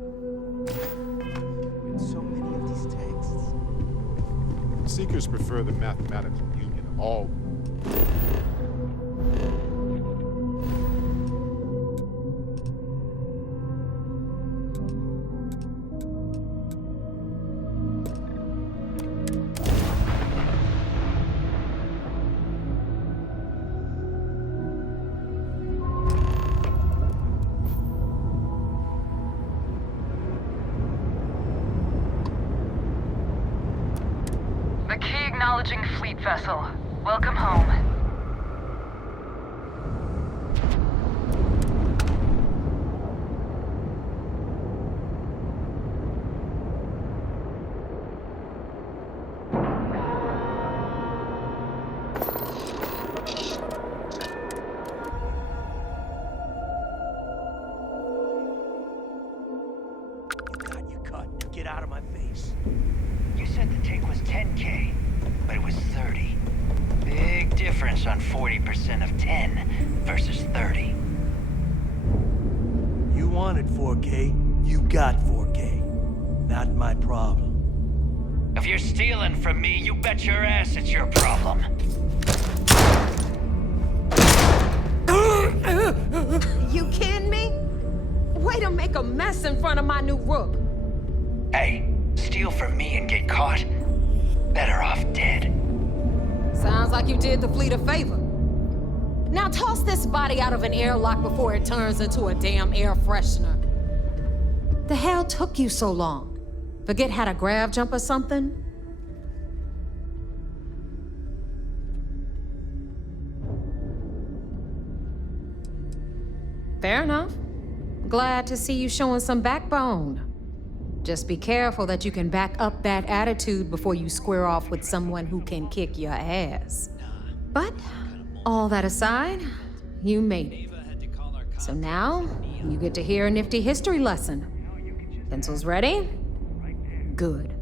In so many of these texts. Seekers prefer the mathematical union of all. Acknowledging fleet vessel. Welcome home. You cut. Get out of my face. You said the take was 10K, but it was 30. Big difference on 40% of 10 versus 30. You wanted 4K, you got 4K. Not my problem. If you're stealing from me, you bet your ass it's your problem. You kidding me? Way to make a mess in front of my new rook. Hey, steal from me and get caught? Better off dead. Sounds like you did the fleet a favor. Now toss this body out of an airlock before it turns into a damn air freshener. The hell took you so long? Forget how to grav jump or something? Fair enough. Glad to see you showing some backbone. Just be careful that you can back up that attitude before you square off with someone who can kick your ass. But, all that aside, you made it. So now, you get to hear a nifty history lesson. Pencils ready? Good.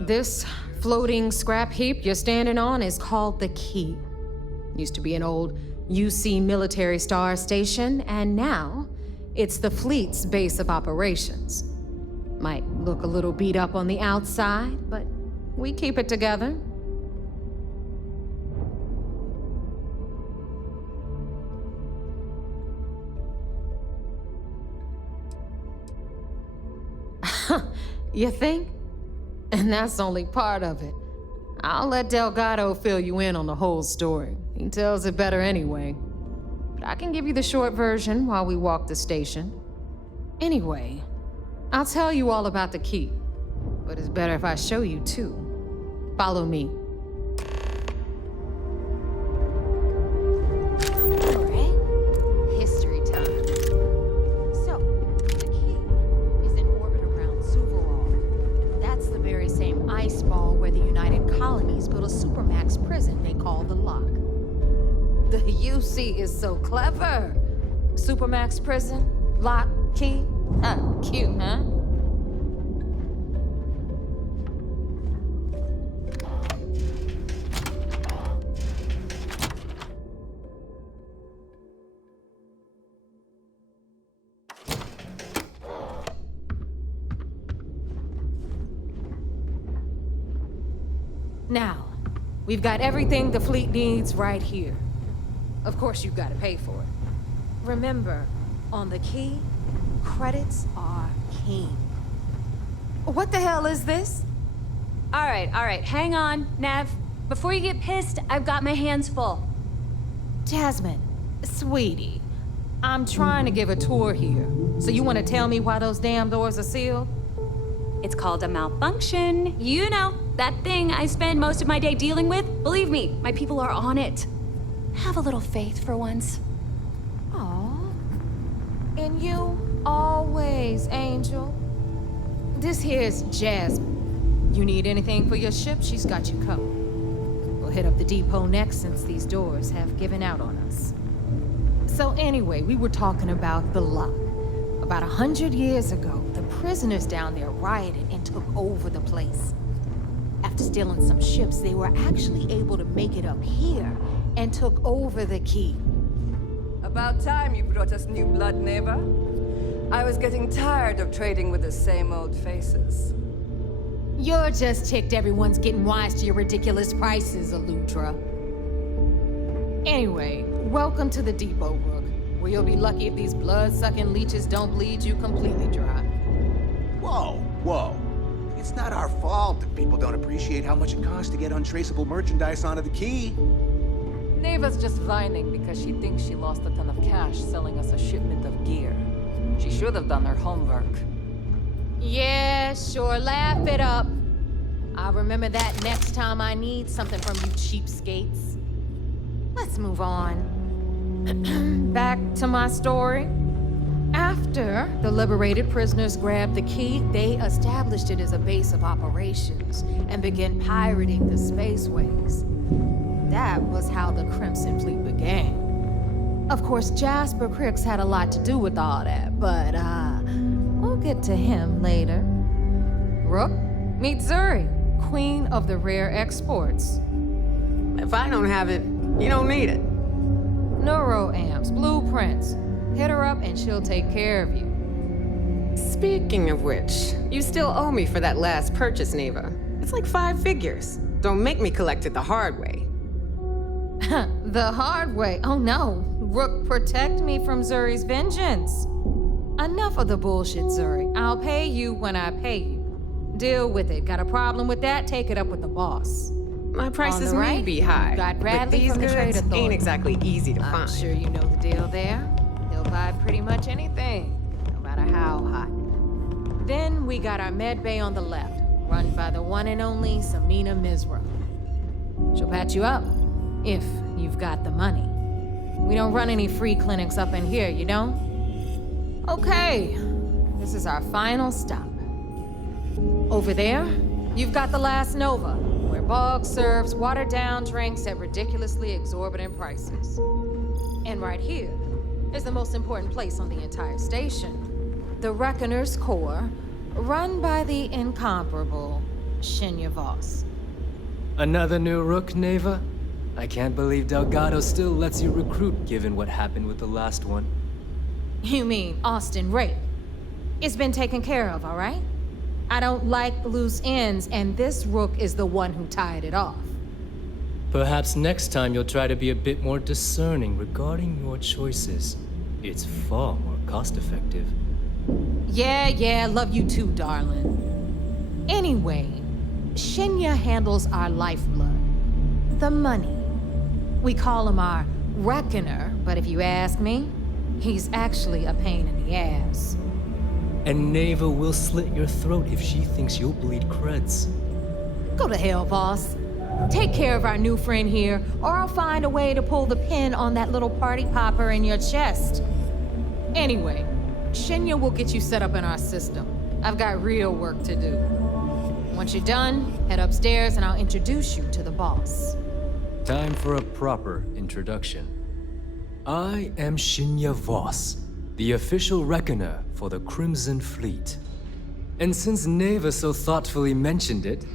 This floating scrap heap you're standing on is called the Key. Used to be an old UC military star station, and now it's the fleet's base of operations. Might look a little beat up on the outside, but we keep it together. You think? And that's only part of it. I'll let Delgado fill you in on the whole story. He tells it better anyway. But I can give you the short version while we walk the station. Anyway, I'll tell you all about the Key. But it's better if I show you too. Follow me. Built a supermax prison they call the Lock. The UC is so clever. Supermax prison, Lock, Key. Cute, huh? Now, we've got everything the fleet needs right here. Of course, you've got to pay for it. Remember, on the Key, credits are king. What the hell is this? All right, hang on, Nev. Before you get pissed, I've got my hands full. Jasmine, sweetie, I'm trying to give a tour here. So you want to tell me why those damn doors are sealed? It's called a malfunction. You know, that thing I spend most of my day dealing with. Believe me, my people are on it. Have a little faith for once. Aw. And you always, Angel. This here's Jasmine. You need anything for your ship, she's got you covered. We'll hit up the depot next since these doors have given out on us. So anyway, we were talking about the Lock. About 100 years ago, the prisoners down there rioted and took over the place. After stealing some ships, they were actually able to make it up here and took over the Key. About time you brought us new blood, neighbor. I was getting tired of trading with the same old faces. You're just ticked everyone's getting wise to your ridiculous prices, Aludra. Anyway, welcome to the depot, Rook, where you'll be lucky if these blood-sucking leeches don't bleed you completely dry. Whoa, whoa. It's not our fault if people don't appreciate how much it costs to get untraceable merchandise onto the key. Neva's just whining because she thinks she lost a ton of cash selling us a shipment of gear. She should have done her homework. Yeah, sure, laugh it up. I'll remember that next time I need something from you cheapskates. Let's move on. Back to my story. After the liberated prisoners grabbed the key, they established it as a base of operations and began pirating the spaceways. That was how the Crimson Fleet began. Of course, Jasper Cricks had a lot to do with all that, but we'll get to him later. Rook, meet Zuri, queen of the rare exports. If I don't have it, you don't need it. Neuroamps, blueprints. Hit her up and she'll take care of you. Speaking of which, you still owe me for that last purchase, Neva. It's like 5 figures. Don't make me collect it the hard way. The hard way? Oh no. Rook, protect me from Zuri's vengeance. Enough of the bullshit, Zuri. I'll pay you when I pay you. Deal with it. Got a problem with that? Take it up with the boss. My prices On the may right, be high, got but Bradley these from the Trade goods Authority. ain't exactly easy to I'm find. sure you know the deal there. They'll buy pretty much anything, no matter how hot. Then we got our med bay on the left, run by the one and only Samina Mizra. She'll patch you up, if you've got the money. We don't run any free clinics up in here, you know? Okay, this is our final stop. Over there, you've got the Last Nova, where Bog serves watered-down drinks at ridiculously exorbitant prices. And right here is the most important place on the entire station, the Reckoner's Core, run by the incomparable Shinya Voss. Another new Rook, Neva? I can't believe Delgado still lets you recruit given what happened with the last one. You mean Austin Rape? It's been taken care of, all right? I don't like loose ends, and this Rook is the one who tied it off. Perhaps next time you'll try to be a bit more discerning regarding your choices. It's far more cost-effective. Yeah, love you too, darling. Anyway, Shinya handles our lifeblood, the money. We call him our Reckoner, but if you ask me, he's actually a pain in the ass. And Neva will slit your throat if she thinks you'll bleed creds. Go to hell, boss. Take care of our new friend here, or I'll find a way to pull the pin on that little party popper in your chest. Anyway, Shinya will get you set up in our system. I've got real work to do. Once you're done, head upstairs and I'll introduce you to the boss. Time for a proper introduction. I am Shinya Voss, the official reckoner for the Crimson Fleet. And since Neva so thoughtfully mentioned it,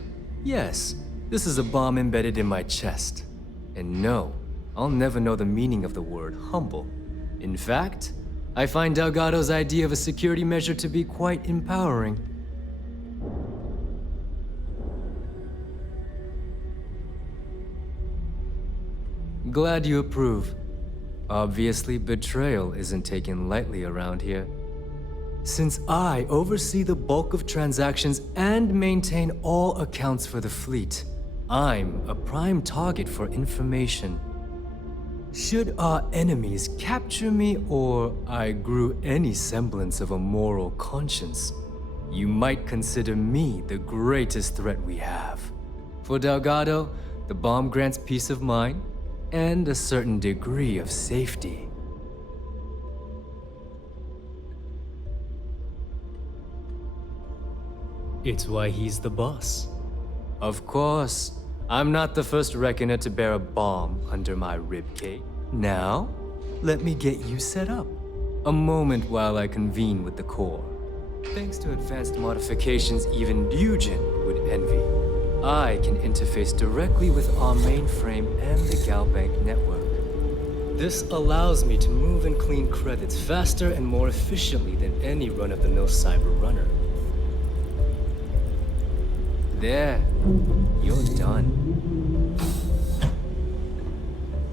yes, this is a bomb embedded in my chest. And no, I'll never know the meaning of the word humble. In fact, I find Delgado's idea of a security measure to be quite empowering. Glad you approve. Obviously, betrayal isn't taken lightly around here. Since I oversee the bulk of transactions and maintain all accounts for the fleet, I'm a prime target for information. Should our enemies capture me or I grew any semblance of a moral conscience, you might consider me the greatest threat we have. For Delgado, the bomb grants peace of mind and a certain degree of safety. It's why he's the boss. Of course, I'm not the first reckoner to bear a bomb under my ribcage. Now, let me get you set up. A moment while I convene with the core. Thanks to advanced modifications even Eugen would envy, I can interface directly with our mainframe and the Galbank network. This allows me to move and clean credits faster and more efficiently than any run-of-the-mill cyber runner. There, you're done.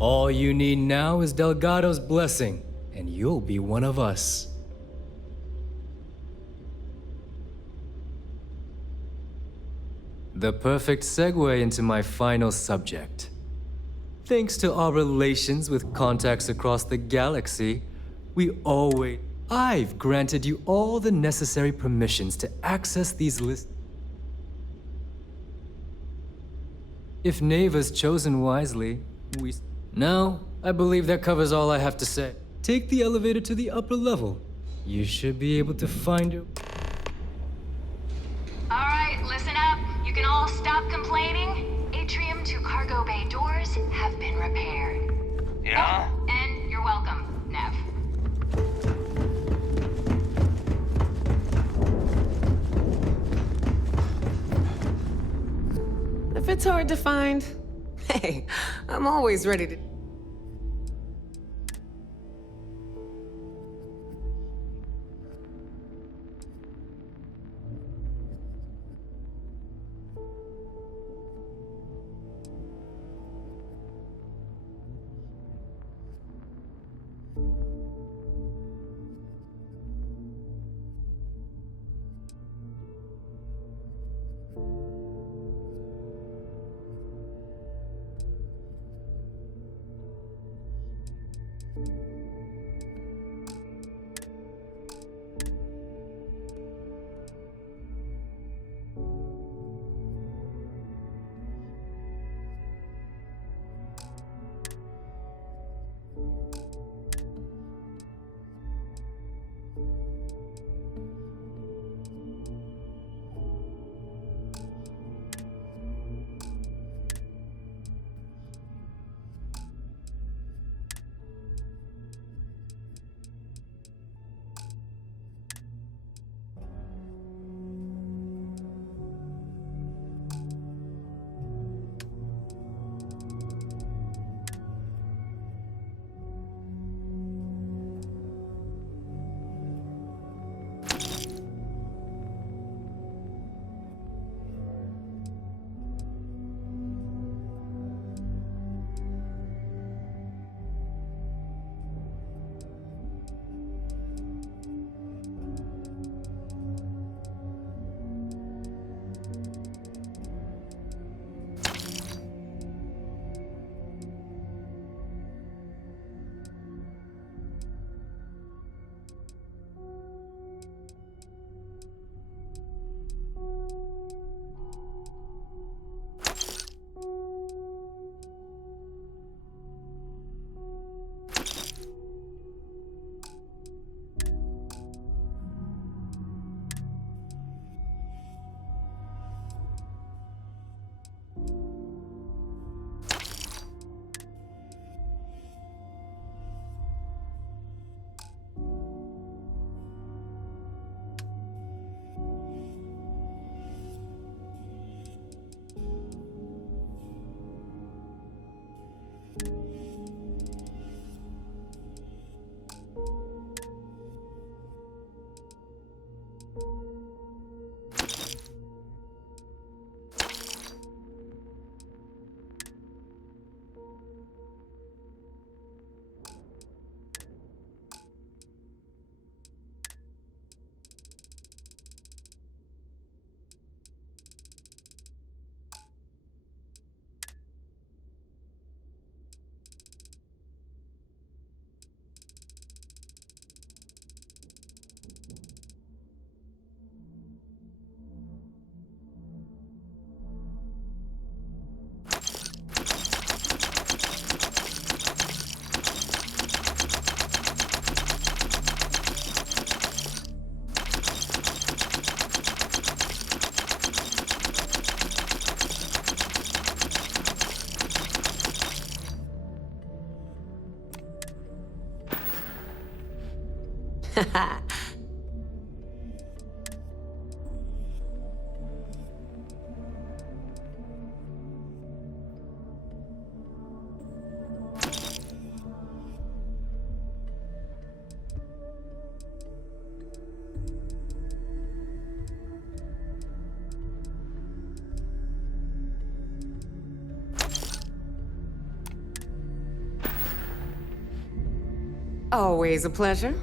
All you need now is Delgado's blessing, and you'll be one of us. The perfect segue into my final subject. Thanks to our relations with contacts across the galaxy, I've granted you all the necessary permissions to access these lists. If Neva's chosen wisely, Now, I believe that covers all I have to say. Take the elevator to the upper level. You should be able to find it. Alright, listen up. You can all stop complaining. Atrium to cargo bay doors have been repaired. Yeah? Oh, and you're welcome, Nev. If it's hard to find, hey, I'm always ready to... Always a pleasure.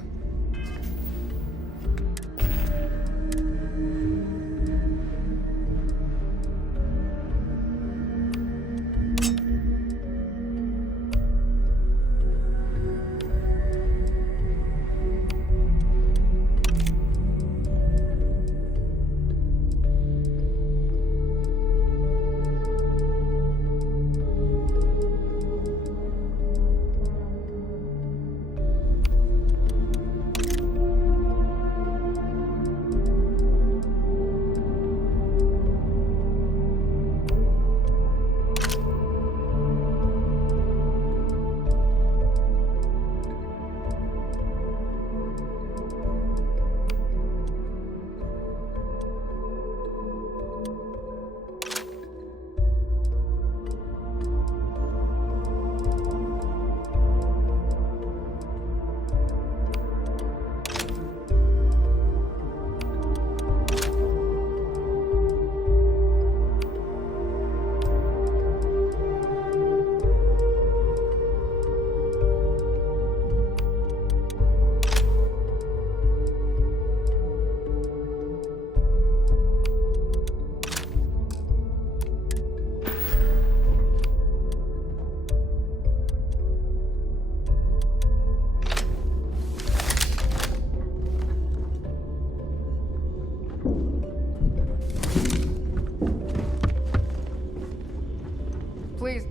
Please.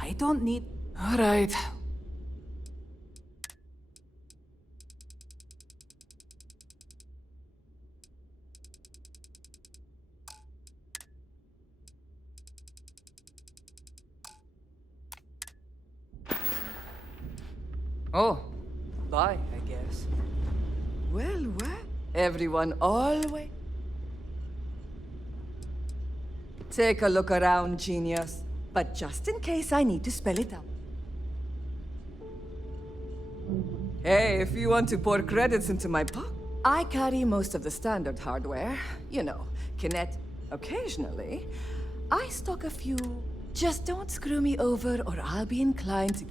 I don't need... All right. Oh, bye, I guess. Well, everyone always... Take a look around, genius. But just in case I need to spell it out. Hey, if you want to pour credits into my pocket, I carry most of the standard hardware. You know, Kinect. Occasionally, I stock a few. Just don't screw me over or I'll be inclined to...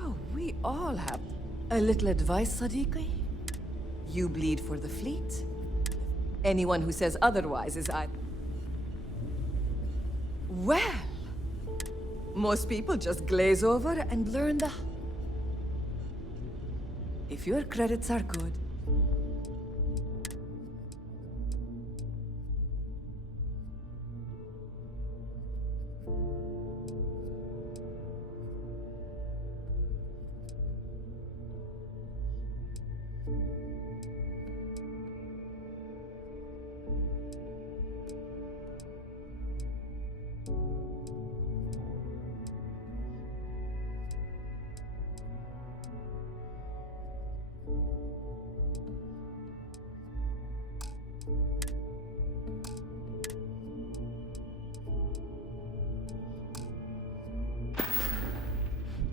Oh, we all have a little advice, Sadiqi. You bleed for the fleet. Anyone who says otherwise is Well, most people just glaze over and learn the... If your credits are good,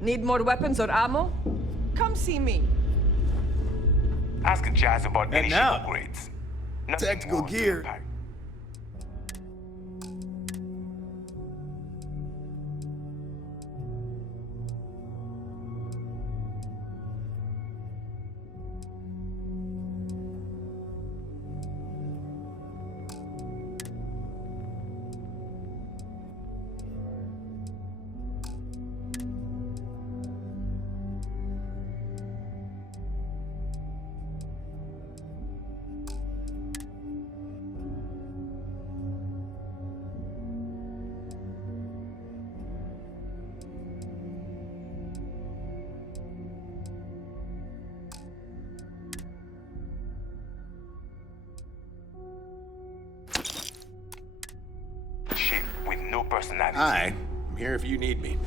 need more weapons or ammo? Come see me. Ask Jazz about any ship now, upgrades. tactical gear. Ship with no personality. Hi, I'm here if you need me.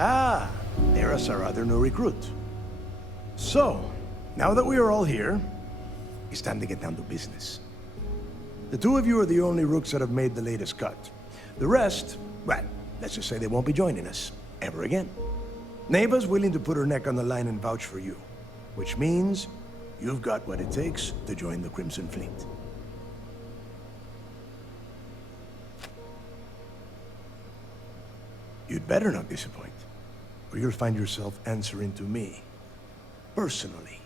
Ah, there's our other new recruit. So, now that we are all here, it's time to get down to business. The two of you are the only rooks that have made the latest cut. The rest, well, let's just say they won't be joining us ever again. Neva's willing to put her neck on the line and vouch for you, which means you've got what it takes to join the Crimson Fleet. You'd better not disappoint, or you'll find yourself answering to me, personally.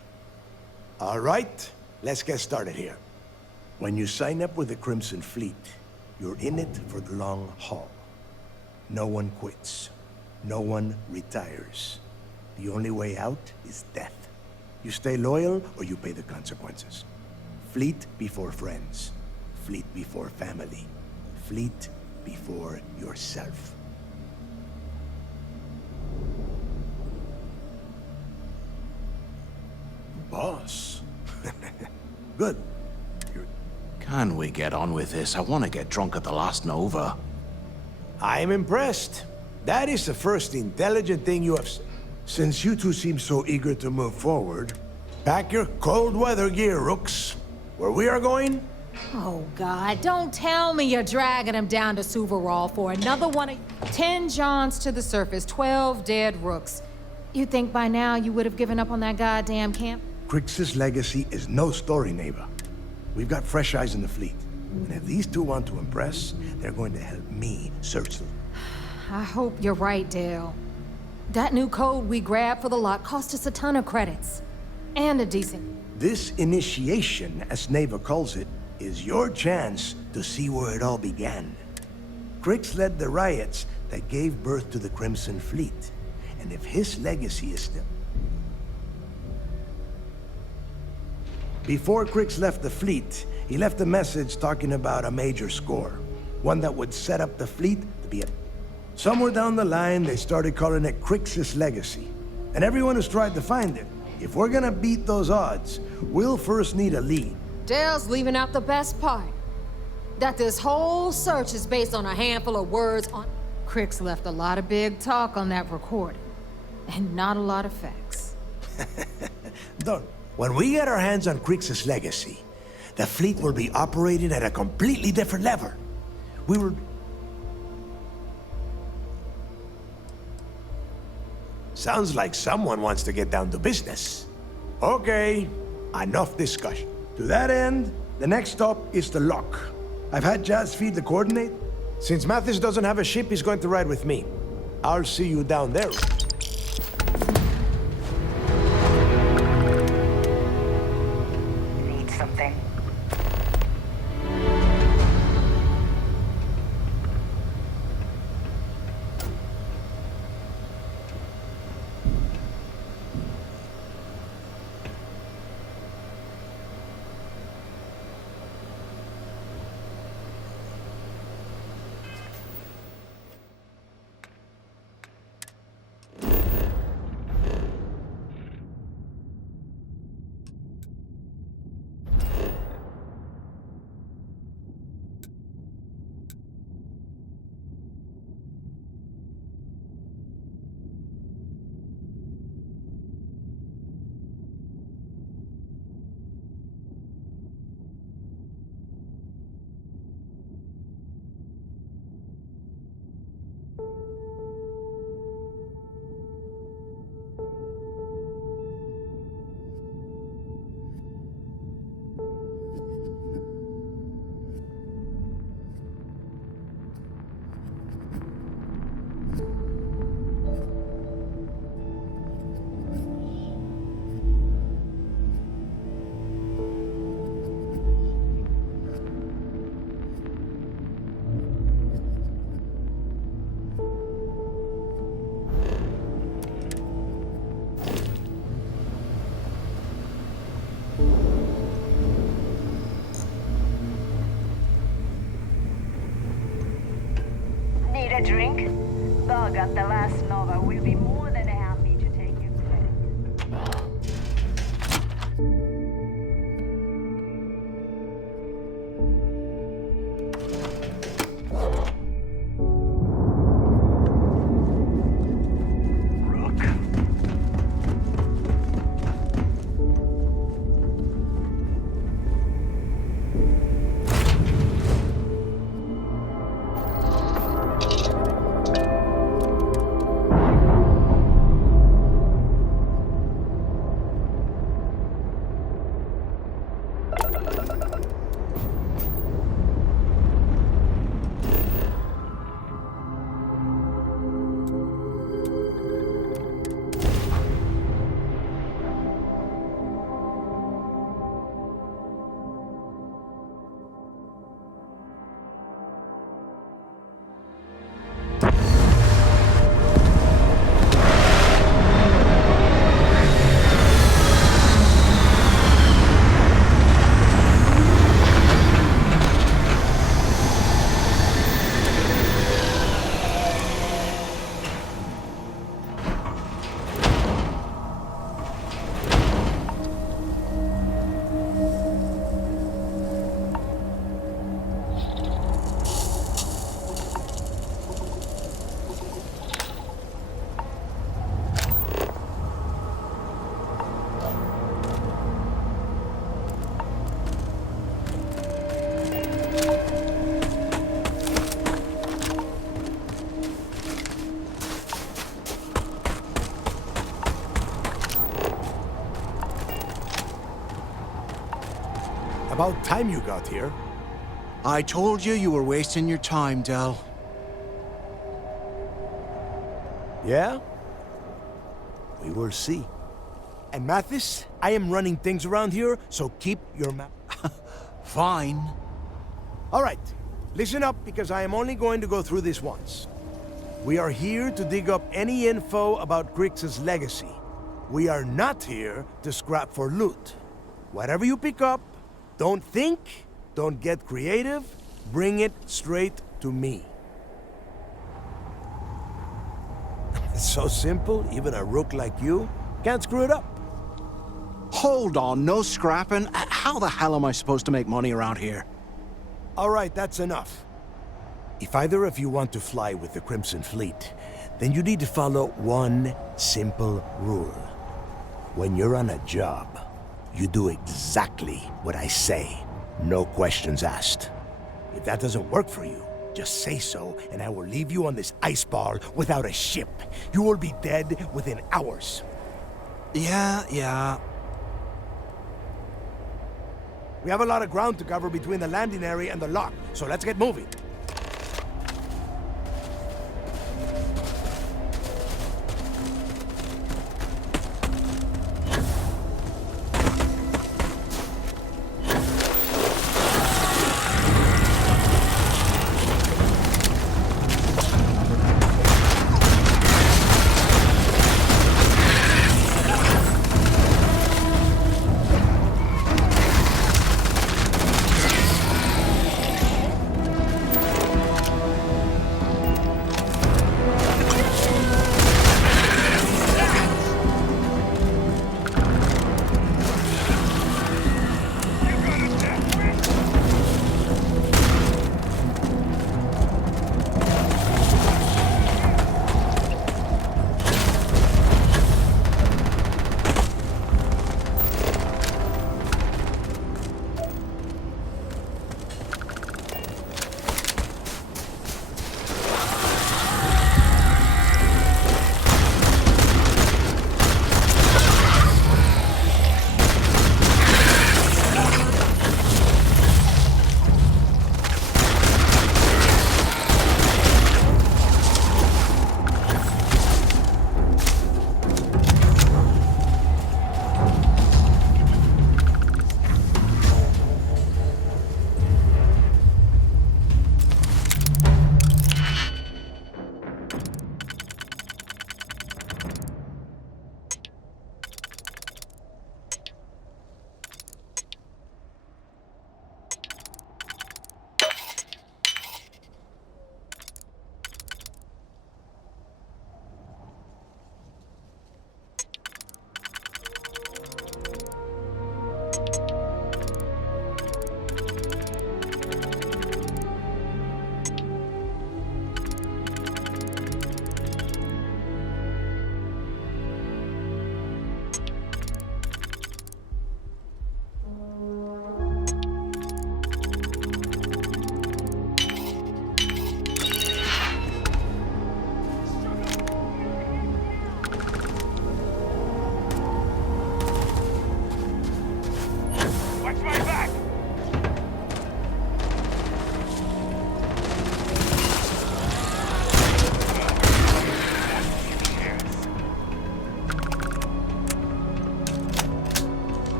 All right, let's get started here. When you sign up with the Crimson Fleet, you're in it for the long haul. No one quits. No one retires. The only way out is death. You stay loyal or you pay the consequences. Fleet before friends. Fleet before family. Fleet before yourself. Boss. Good. Can we get on with this? I want to get drunk at the last Nova. I'm impressed. That is the first intelligent thing you have said. Since you two seem so eager to move forward, pack your cold weather gear, Rooks. Where we are going? Oh, God, don't tell me you're dragging him down to Suvarall for another one of 10 Johns to the surface, 12 dead Rooks. You think by now you would have given up on that goddamn camp? Crix's legacy is no story, Neva. We've got fresh eyes in the fleet. And if these two want to impress, they're going to help me search them. I hope you're right, Dale. That new code we grabbed for the lot cost us a ton of credits. And a decent... This initiation, as Neva calls it, is your chance to see where it all began. Crix led the riots that gave birth to the Crimson Fleet. And if his legacy is still... Before Crix left the fleet, he left a message talking about a major score. One that would set up the fleet to be a... Somewhere down the line, they started calling it Crix's legacy. And everyone who's tried to find it, if we're gonna beat those odds, we'll first need a lead. Dale's leaving out the best part. That this whole search is based on a handful of words on... Crix left a lot of big talk on that recording. And not a lot of facts. Don't. When we get our hands on Crix's legacy, the fleet will be operating at a completely different level. We will... Sounds like someone wants to get down to business. Okay, enough discussion. To that end, the next stop is the lock. I've had Jazz feed the coordinate. Since Mathis doesn't have a ship, he's going to ride with me. I'll see you down there. Need something? Need a drink? Dog at the last Nova will be more than happy to take your credit. About time you got here. I told you were wasting your time, Del. Yeah? We will see. And Mathis, I am running things around here, so keep your mouth. Fine. All right, listen up because I am only going to go through this once. We are here to dig up any info about Grix's legacy. We are not here to scrap for loot. Whatever you pick up, don't think, don't get creative, bring it straight to me. It's so simple, even a rook like you can't screw it up. Hold on, no scrapping? How the hell am I supposed to make money around here? All right, that's enough. If either of you want to fly with the Crimson Fleet, then you need to follow one simple rule. When you're on a job, you do exactly what I say. No questions asked. If that doesn't work for you, just say so, and I will leave you on this ice ball without a ship. You will be dead within hours. Yeah. We have a lot of ground to cover between the landing area and the lock, so let's get moving.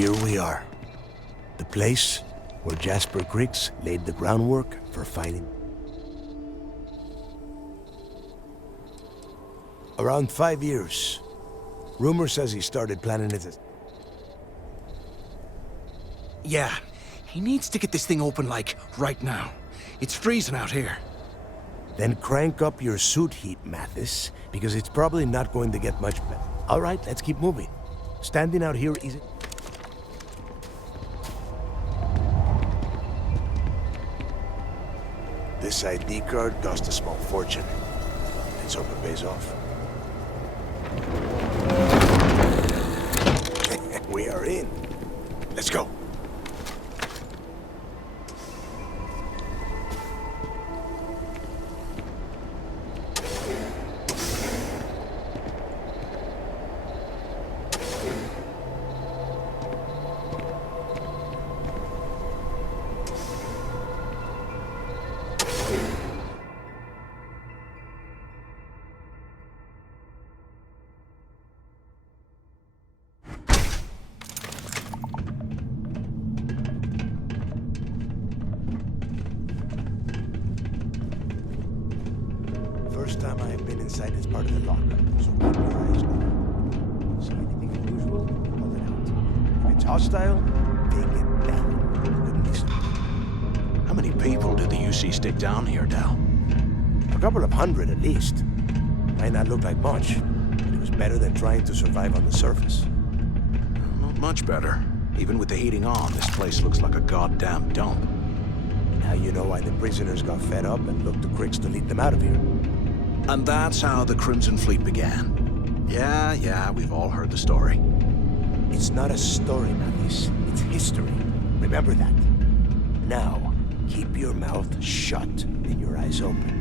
here we are. The place where Jasper Griggs laid the groundwork for finding... Around 5 years. Rumor says he started planning it as... Yeah, he needs to get this thing open, like, right now. It's freezing out here. Then crank up your suit heat, Mathis, because it's probably not going to get much better. All right, let's keep moving. Standing out here isn't... This ID card cost a small fortune. Let's hope it pays off. We are in. Let's go. First time I have been inside this part of the lockup, so keep your eyes open. See anything unusual? Pull it out. If it's hostile, take it down. Couldn't be stopped. How many people did the UC stick down here, Dal? A couple of hundred at least. Might not look like much, but it was better than trying to survive on the surface. Not much better. Even with the heating on, this place looks like a goddamn dump. Now you know why the prisoners got fed up and looked to Griggs to lead them out of here. And that's how the Crimson Fleet began. Yeah, we've all heard the story. It's not a story, Mathis. It's history. Remember that. Now, keep your mouth shut and your eyes open.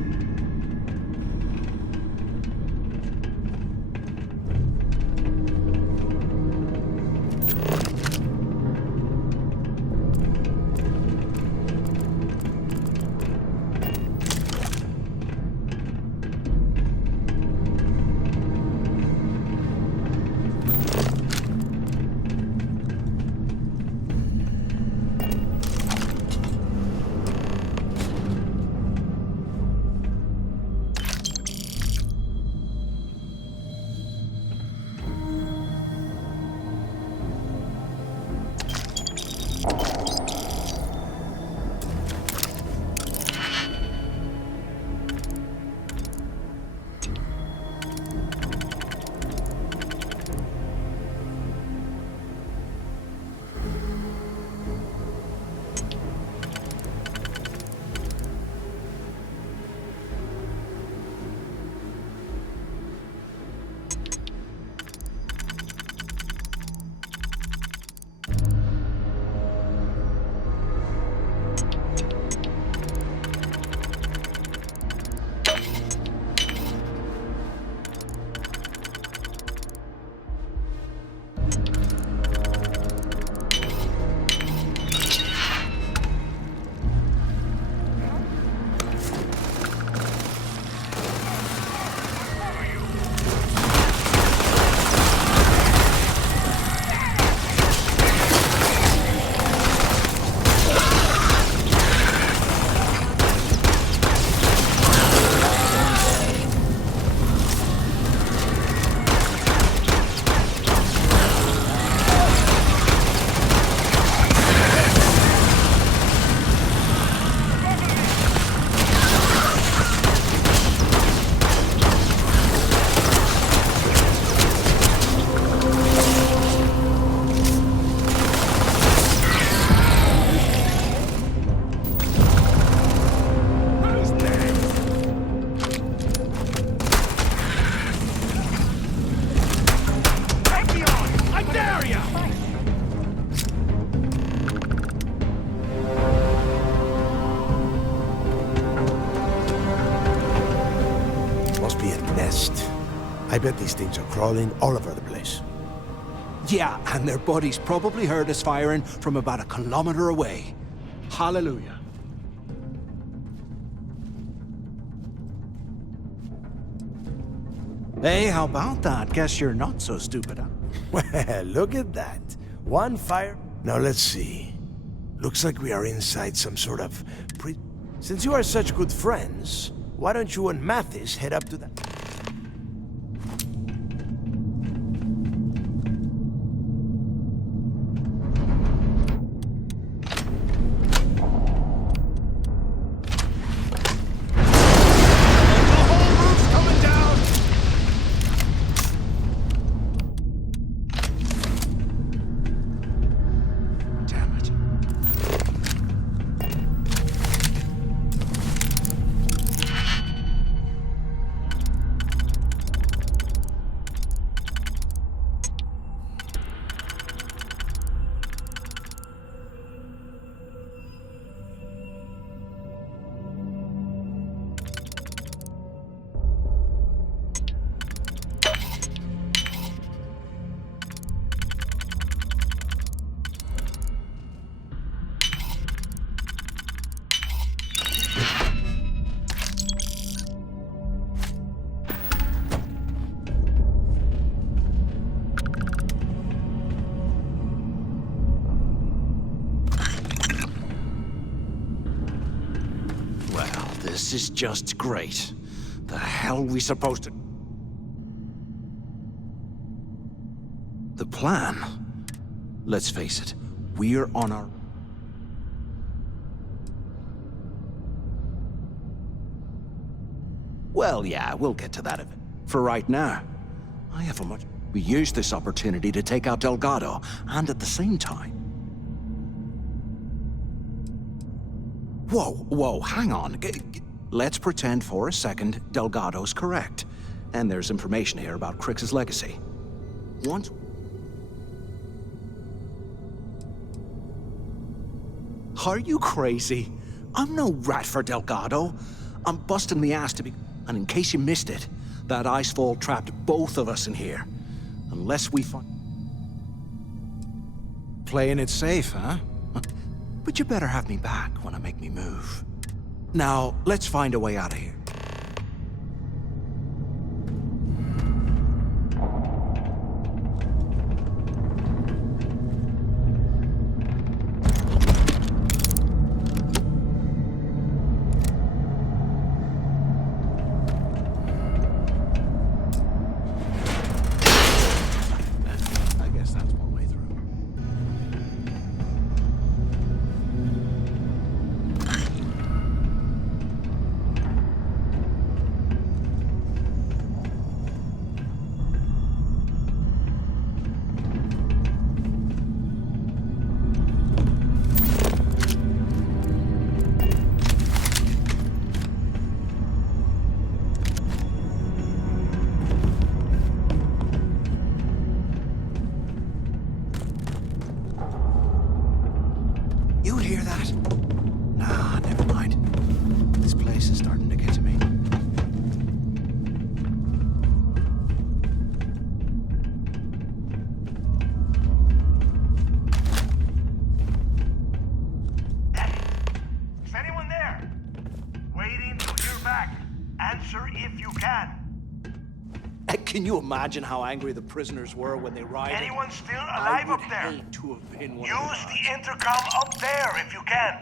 I bet these things are crawling all over the place. Yeah, and their buddies probably heard us firing from about 1 kilometer away. Hallelujah. Hey, how about that? Guess you're not so stupid, huh? Well, look at that. one fire... Now let's see. Looks like we are inside some sort of Since you are such good friends, why don't you and Mathis head up to that... This is just great. The hell are we supposed to... The plan? Let's face it, we're on our... Well, yeah, we'll get to that. For right now, I have a much... We use this opportunity to take out Delgado, and at the same time... Whoa, hang on. Let's pretend for a second Delgado's correct. And there's information here about Crix's legacy. Once... Are you crazy? I'm no rat for Delgado. I'm busting the ass to be... And in case you missed it, that icefall trapped both of us in here. Unless we find... Playing it safe, huh? But you better have me back when I make me move. Now, let's find a way out of here. I guess that's one way through. You hear that? Nah, never mind. This place is starting to get to me. Is anyone there? Waiting to hear back. Answer if you can. Can you imagine how angry the prisoners were when they rioted? Anyone still alive up there? I would hate to have been one Use of them. the intercom up there if you can.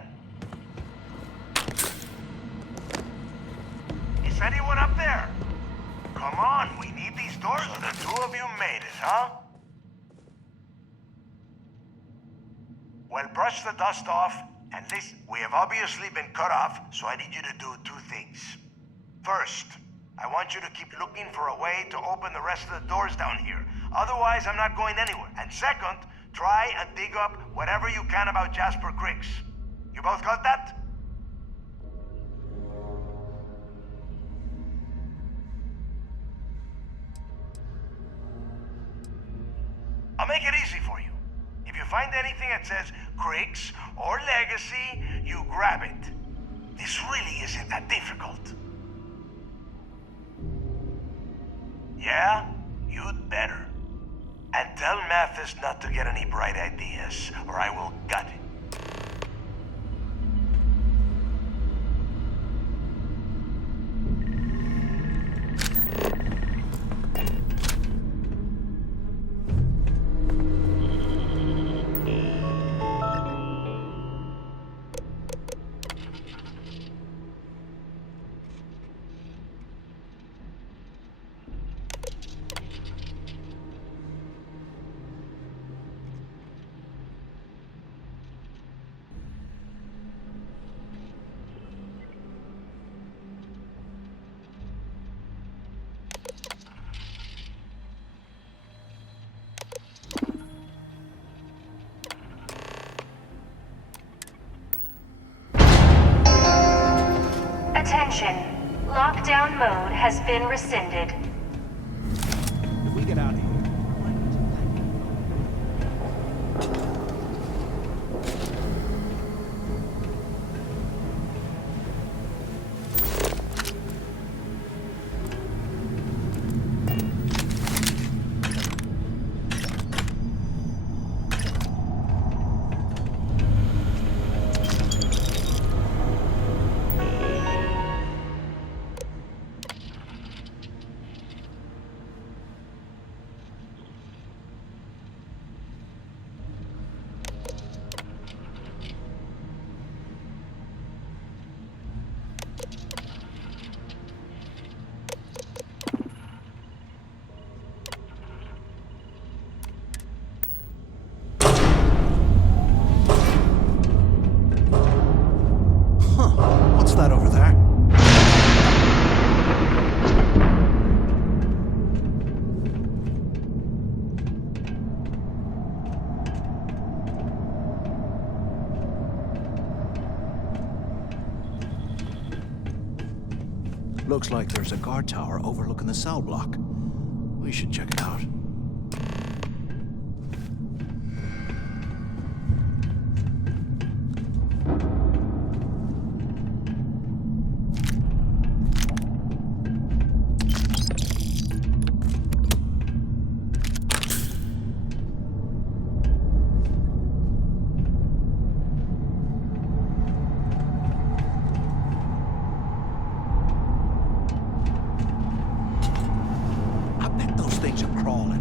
Is anyone up there? Come on, we need these doors. So the two of you made it, huh? Well, brush the dust off, and listen. We have obviously been cut off, so I need you to do two things. First, I want you to keep looking for a way to open the rest of the doors down here. Otherwise, I'm not going anywhere. And second, try and dig up whatever you can about Jasper Crix. You both got that? I'll make it easy for you. If you find anything that says Crix or Legacy, you grab it. This really isn't that difficult. Yeah? You'd better. And tell Mathis not to get any bright ideas, or I will gut it. Attention. Lockdown mode has been rescinded. If we get out of here. What's that over there? Looks like there's a guard tower overlooking the cell block. We should check it out. I bet those things are crawling.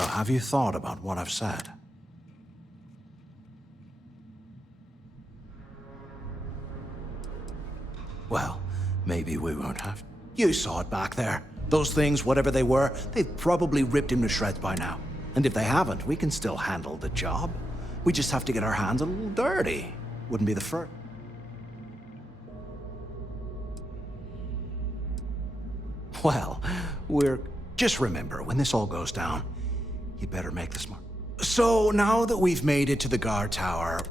So have you thought about what I've said? Well, maybe we won't have. You saw it back there. Those things, whatever they were, they've probably ripped him to shreds by now. And if they haven't, we can still handle the job. We just have to get our hands a little dirty. Wouldn't be the first. Well, just remember, when this all goes down, you better make the smart. So, now that we've made it to the guard tower...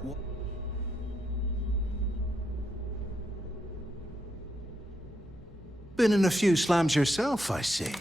Been in a few slams yourself, I see.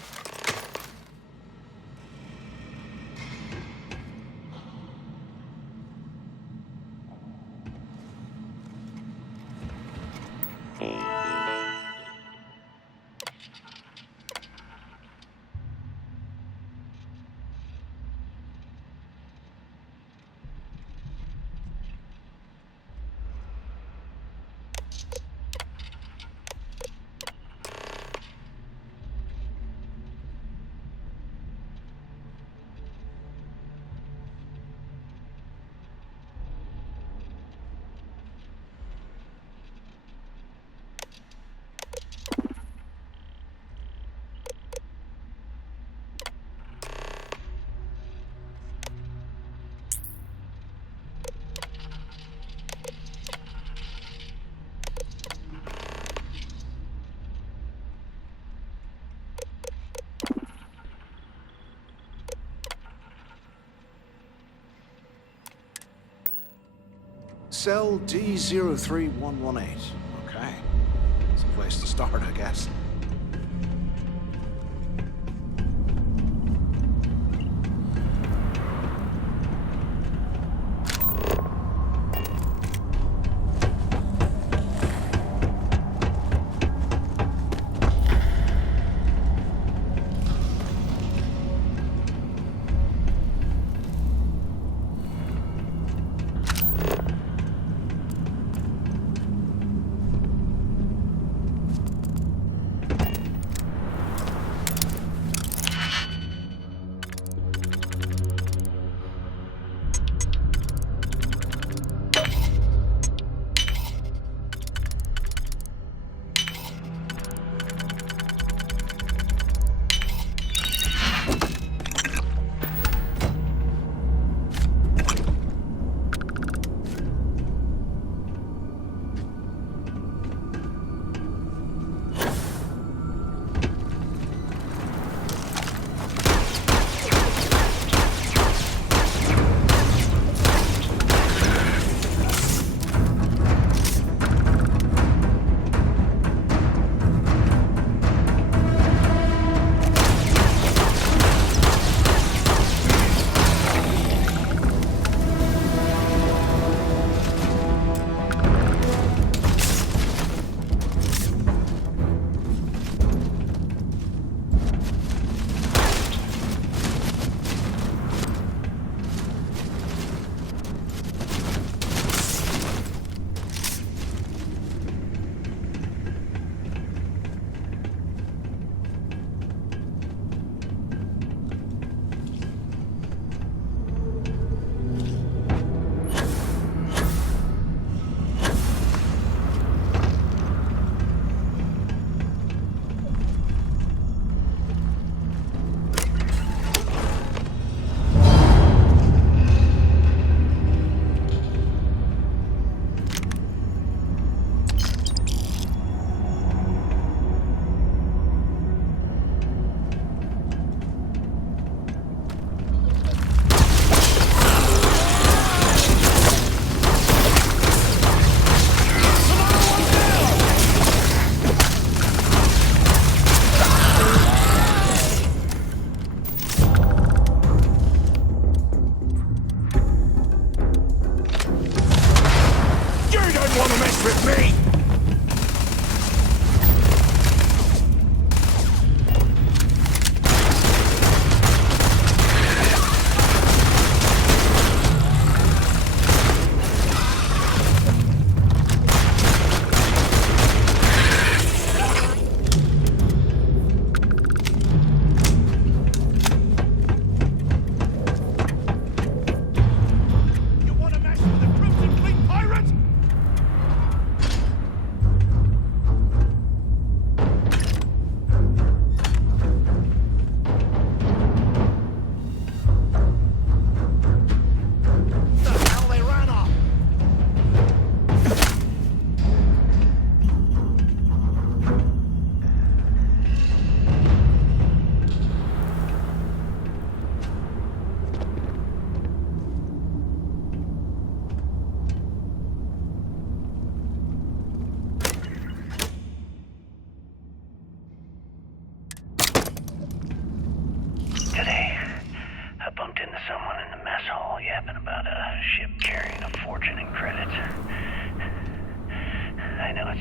Cell D03118. Okay. It's a place to start, I guess.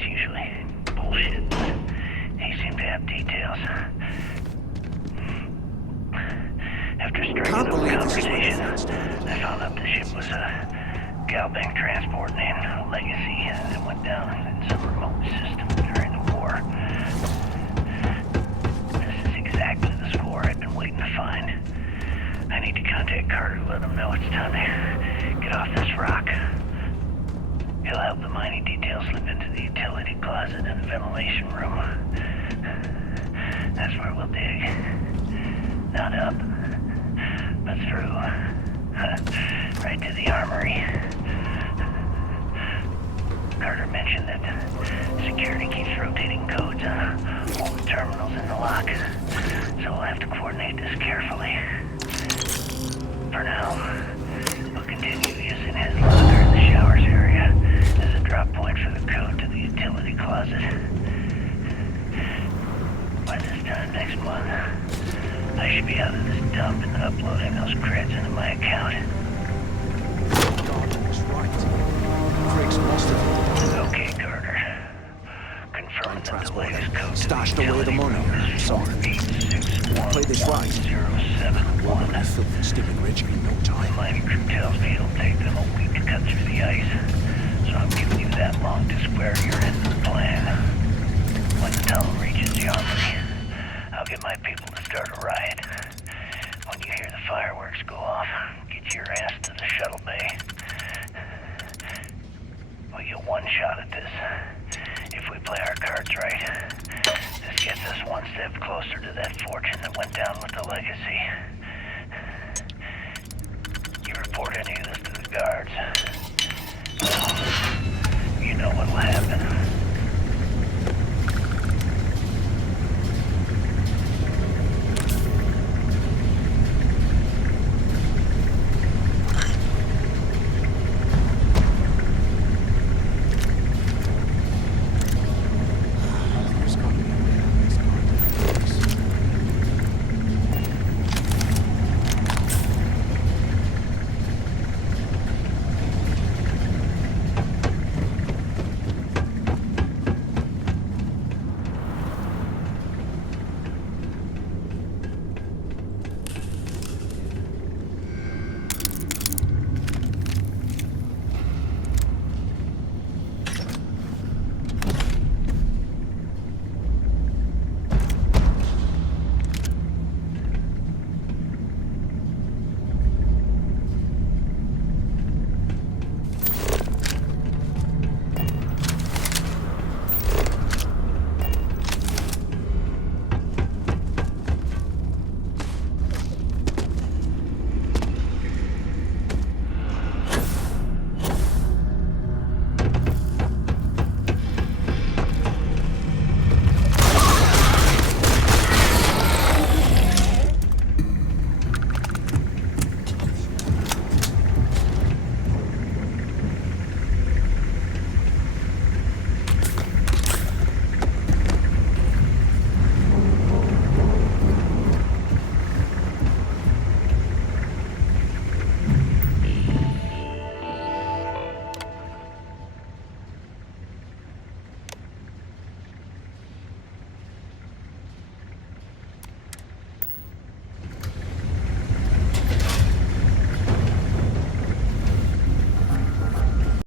usually bullshit, but he seemed to have details. After striking up a conversation, I found out the ship was a Galbank transport named Legacy that went down in some remote system during the war. This is exactly the score I've been waiting to find. I need to contact Carter to let him know it's time to get off this rock. He'll help the mining details slip into the utility closet in the ventilation room. That's where we'll dig. Not up, but through. Right to the armory. Carter mentioned that security keeps rotating codes on all the terminals in the lock, so we'll have to coordinate this carefully. For now, we'll continue using his locker in the showers area as a drop point for the code to the utility closet. By this time next month, I should be out of this dump and uploading those creds into my account. Okay, Carter. Confirm that the latest code Stashed away the money. So, play this right. 071. That filthy stinking rich in no time. The mining crew tells me it'll take them a week to cut through the ice. So I'm giving you that long to square your end of the plan. When the tunnel reaches the armory, I'll get my people to start a riot. When you hear the fireworks go off, get your ass to the shuttle bay. We get one shot at this. If we play our cards right, this gets us one step closer to that fortune that went down with the Legacy. You report any of this to the guards.